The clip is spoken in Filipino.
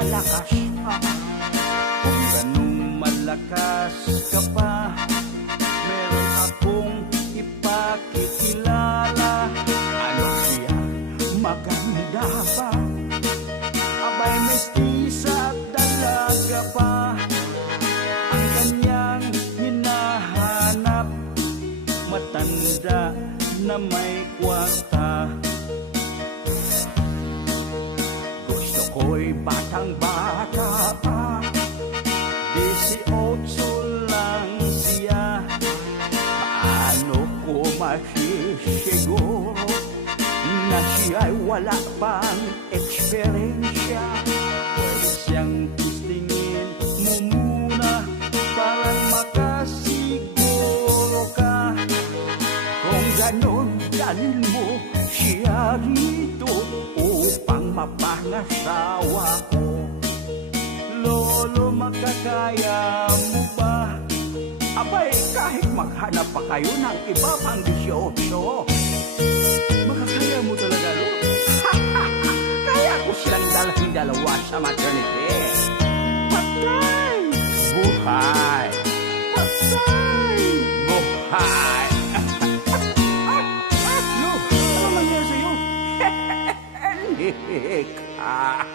malakas pa. Kung ganung malakas ka pa, meron akong ipakikilala. Ano siya, maganda ba? Abay mestiza at dalaga pa ang kanyang hinahanap. Matanda na may kwarta. Gusto ko'y batang-bata pa, 18 lang siya. Paano ko masisiguro na siya'y wala pang eksperyensya? Pwede siyang tingin mo muna, parang makasiguro ka. Kung ganon, dalhin mo siya dito upang mapangasawa ko. Lolo, makakaya mo ba? Abay, kahit maghanap pa kayo ng iba pang 18, makakaya mo talaga, Lolo? Kaya ko silang dalhin dalawa sa maternity. Patay! Buhay! Patay! Buhay! Lo, ano nangyari sa'yo? Nika.